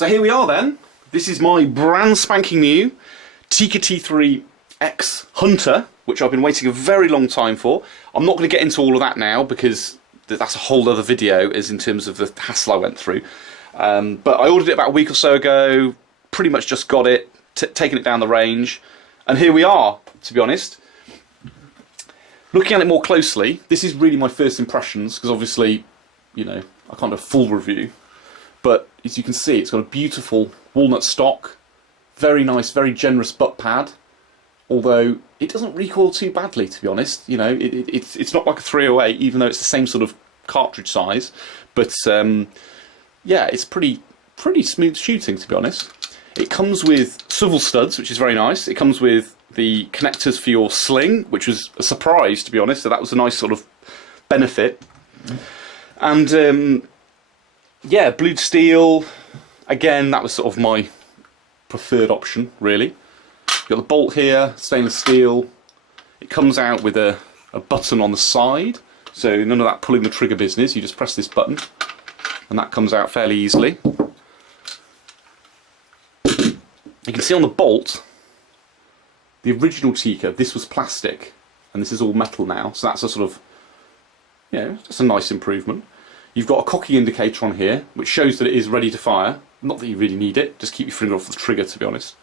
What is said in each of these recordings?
So here we are then. This is my brand spanking new Tikka T3x Hunter, which I've been waiting a very long time for. I'm not going to get into all of that now because that's a whole other video as in terms of the hassle I went through. But I ordered it about a week or so ago, pretty much just got it, taken it down the range, and here we are, to be honest. Looking at it more closely, this is really my first impressions, because obviously, you know, I can't do a full review. But as you can see, it's got a beautiful walnut stock, very nice, very generous butt pad, although it doesn't recoil too badly, to be honest. You know, it's not like a 308, even though it's the same sort of cartridge size. But yeah, it's pretty smooth shooting, to be honest. It comes with swivel studs, which is very nice. It comes with the connectors for your sling, which was a surprise, to be honest. So that was a nice sort of benefit. And yeah, blued steel. Again, that was sort of my preferred option, really. You've got the bolt here, stainless steel. It comes out with a button on the side, so none of that pulling the trigger business. You just press this button, and that comes out fairly easily. You can see on the bolt, the original Tikka, this was plastic, and this is all metal now, so that's a sort of, you know, just a nice improvement. You've got a cocking indicator on here, which shows that it is ready to fire. Not that you really need it, just keep your finger off the trigger, to be honest.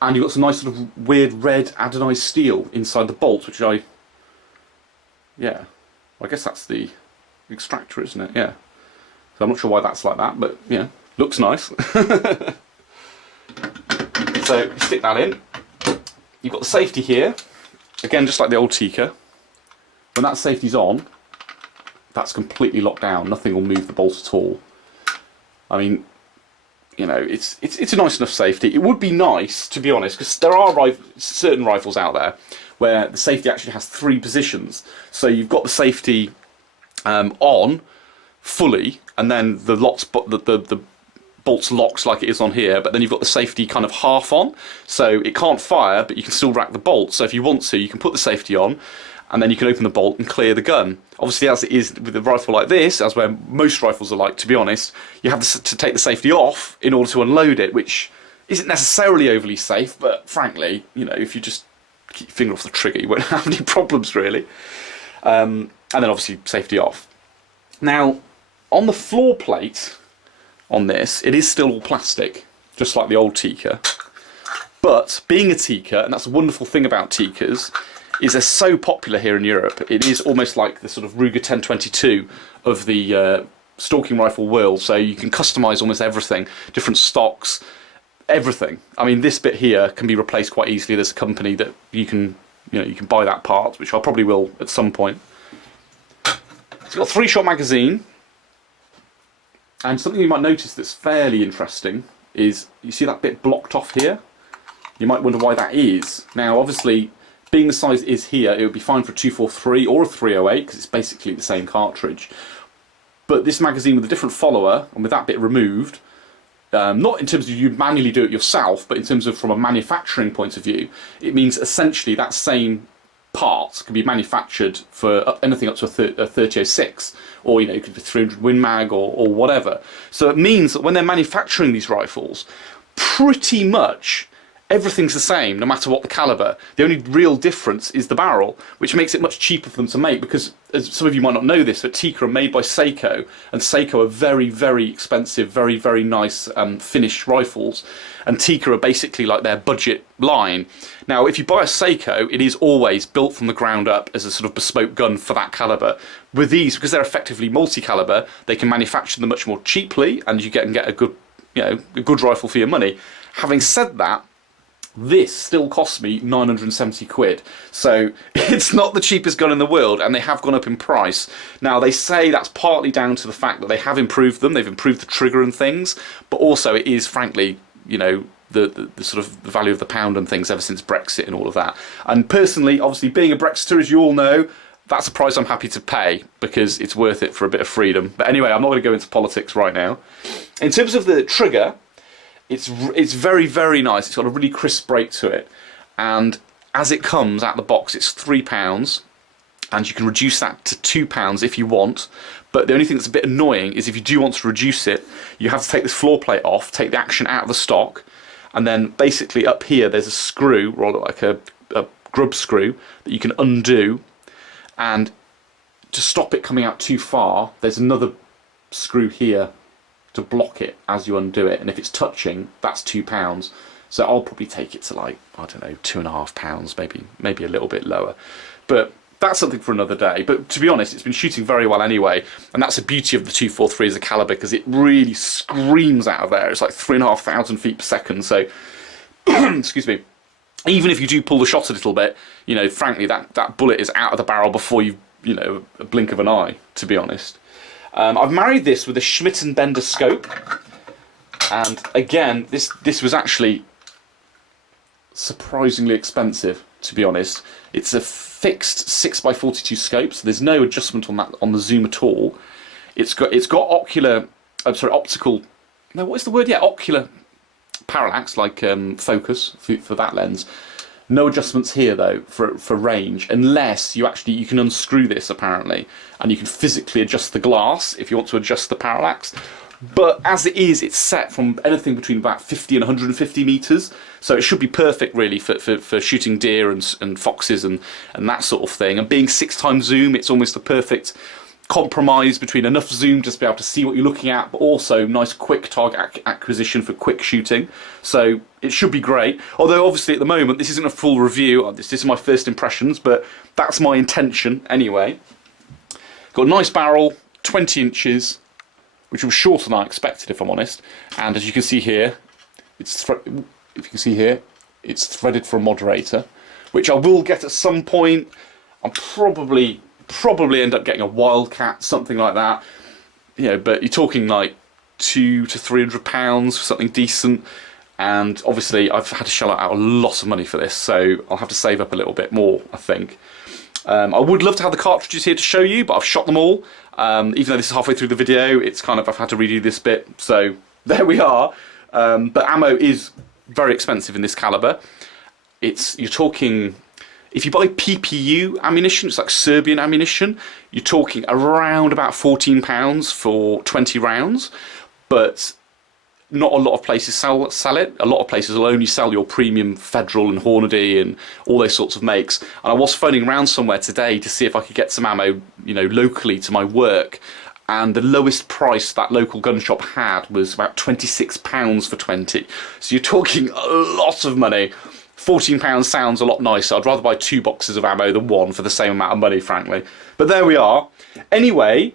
And you've got some nice sort of weird red anodized steel inside the bolt, which I guess that's the extractor, isn't it? Yeah. So I'm not sure why that's like that, but yeah, looks nice. So you stick that in. You've got the safety here. Again, just like the old Tikka. When that safety's on, that's completely locked down. Nothing will move the bolt at all. I mean, you know, it's a nice enough safety. It would be nice, to be honest, because there are certain rifles out there where the safety actually has 3 positions. So you've got the safety on fully, and then the bolt's locked like it is on here, but then you've got the safety kind of half on, so it can't fire, but you can still rack the bolt. So if you want to, you can put the safety on, and then you can open the bolt and clear the gun. Obviously, as it is with a rifle like this, as where most rifles are like, to be honest, you have to take the safety off in order to unload it, which isn't necessarily overly safe, but frankly, you know, if you just keep your finger off the trigger, you won't have any problems, really. And then obviously, safety off. Now, on the floor plate on this, it is still all plastic, just like the old Tikka. But being a Tikka, and that's a wonderful thing about Tikkas, is they're so popular here in Europe. It is almost like the sort of Ruger 1022 of the stalking rifle world. So you can customise almost everything, different stocks, everything. I mean, this bit here can be replaced quite easily. There's a company that you can buy that part, which I probably will at some point. It's got a 3-shot magazine. And something you might notice that's fairly interesting is, you see that bit blocked off here? You might wonder why that is. Now, obviously, being the size it is here, it would be fine for a 243 or a 308, because it's basically the same cartridge. But this magazine with a different follower, and with that bit removed, not in terms of you manually do it yourself, but in terms of from a manufacturing point of view, it means essentially that same part can be manufactured for anything up to a 3006, or you know, it could be 300 Win Mag or whatever. So it means that when they're manufacturing these rifles, pretty much everything's the same, no matter what the caliber. The only real difference is the barrel, which makes it much cheaper for them to make, because, as some of you might not know this, but Tikka are made by Seiko, and Seiko are very, very expensive, very, very nice finished rifles, and Tikka are basically like their budget line. Now, if you buy a Seiko, it is always built from the ground up as a sort of bespoke gun for that caliber. With these, because they're effectively multi-caliber, they can manufacture them much more cheaply, and you can get a good, you know, a good rifle for your money. Having said that, this still costs me 970 quid, so it's not the cheapest gun in the world, and they have gone up in price. Now, they say that's partly down to the fact that they have improved them, they've improved the trigger and things, but also it is, frankly, you know, the sort of the value of the pound and things ever since Brexit and all of that. And personally, obviously, being a Brexiter, as you all know, that's a price I'm happy to pay, because it's worth it for a bit of freedom. But anyway, I'm not going to go into politics right now. In terms of the trigger, it's very, very nice. It's got a really crisp break to it, and as it comes out the box, it's £3. and you can reduce that to £2 if you want. But the only thing that's a bit annoying is if you do want to reduce it, you have to take this floor plate off, take the action out of the stock, and then basically up here there's a screw, or like a grub screw, that you can undo, and to stop it coming out too far, there's another screw here to block it as you undo it, and if it's touching, that's £2. So I'll probably take it to, like, I don't know, £2.50, maybe a little bit lower. But that's something for another day. But to be honest, it's been shooting very well anyway, and that's the beauty of the 243 as a caliber, because it really screams out of there. It's like 3,500 feet per second, so excuse me. Even if you do pull the shot a little bit, you know, frankly, that bullet is out of the barrel before you know, a blink of an eye, to be honest. I've married this with a Schmidt & Bender scope, and again, this was actually surprisingly expensive, to be honest. It's a fixed 6x42 scope, so there's no adjustment on the zoom at all. It's got optical. No, what is the word? Yeah, ocular parallax, like focus for that lens. No adjustments here though for range, unless you can unscrew this apparently, and you can physically adjust the glass if you want to adjust the parallax. But as it is, it's set from anything between about 50 and 150 meters, so it should be perfect really for shooting deer and foxes and that sort of thing. And being 6x zoom, it's almost the perfect compromise between enough zoom just to be able to see what you're looking at, but also nice quick target acquisition for quick shooting. So it should be great. Although obviously at the moment this isn't a full review. This is my first impressions, but that's my intention anyway. Got a nice barrel, 20 inches, which was shorter than I expected, if I'm honest. And as you can see here, it's threaded for a moderator, which I will get at some point. I'll probably end up getting a Wildcat, something like that. You know, but you're talking like £200 to £300 for something decent. And obviously I've had to shell out a lot of money for this, so I'll have to save up a little bit more, I think. I would love to have the cartridges here to show you, but I've shot them all. Even though this is halfway through the video, it's kind of, I've had to redo this bit, so there we are. But ammo is very expensive in this caliber. You're talking, if you buy PPU ammunition, it's like Serbian ammunition, you're talking around about £14 for 20 rounds, but not a lot of places sell it. A lot of places will only sell your premium Federal and Hornady and all those sorts of makes. And I was phoning around somewhere today to see if I could get some ammo, you know, locally to my work. And the lowest price that local gun shop had was about £26 for 20. So you're talking a lot of money. £14 sounds a lot nicer. I'd rather buy 2 boxes of ammo than 1 for the same amount of money, frankly. But there we are. Anyway,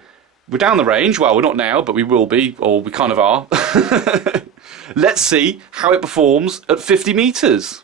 we're down the range. Well, we're not now, but we will be, or we kind of are. Let's see how it performs at 50 meters.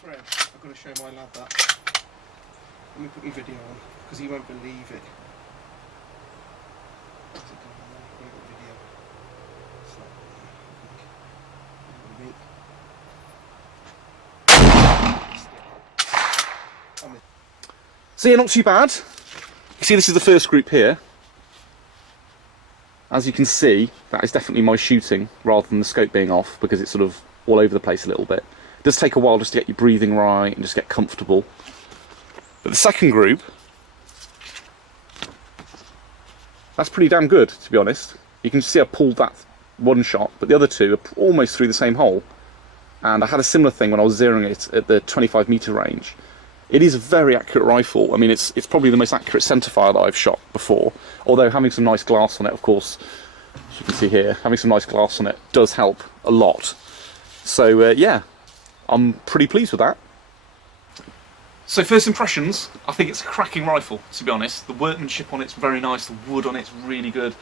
I've got to show my lad that. Let me put my video on, because he won't believe it. So yeah, not too bad. You see, this is the first group here. As you can see, that is definitely my shooting, rather than the scope being off, because it's sort of all over the place a little bit. It does take a while just to get your breathing right and just get comfortable. But the second group, that's pretty damn good, to be honest. You can see I pulled that one shot, but the other two are almost through the same hole. And I had a similar thing when I was zeroing it at the 25 meter range. It is a very accurate rifle. I mean, it's probably the most accurate centerfire that I've shot before. Although having some nice glass on it, of course, as you can see here, having some nice glass on it does help a lot. So yeah, I'm pretty pleased with that. So first impressions, I think it's a cracking rifle, to be honest. The workmanship on it's very nice, the wood on it's really good,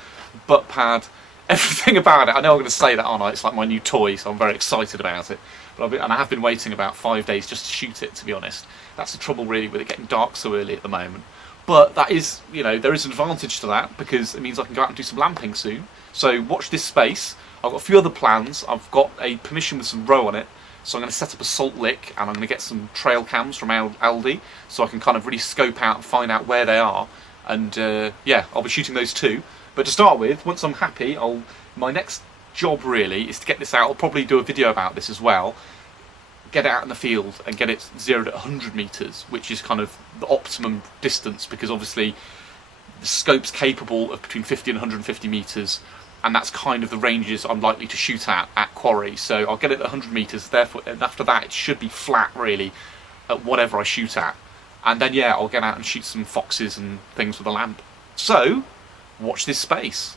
butt pad, everything about it. I know I'm going to say that, aren't I? It's like my new toy, so I'm very excited about it. And I have been waiting about 5 days just to shoot it, to be honest. That's the trouble really with it getting dark so early at the moment. But that is, you know, there is an advantage to that because it means I can go out and do some lamping soon. So watch this space. I've got a few other plans. I've got a permission with some row on it. So I'm going to set up a salt lick and I'm going to get some trail cams from Aldi so I can kind of really scope out and find out where they are. And yeah, I'll be shooting those too. But to start with, once I'm happy, my next job really is to get this out. I'll probably do a video about this as well. Get it out in the field and get it zeroed at 100 metres, which is kind of the optimum distance because obviously the scope's capable of between 50 and 150 metres. And that's kind of the ranges I'm likely to shoot at quarry. So I'll get it at 100 metres, therefore, and after that it should be flat really at whatever I shoot at. And then yeah, I'll get out and shoot some foxes and things with a lamp. So, watch this space.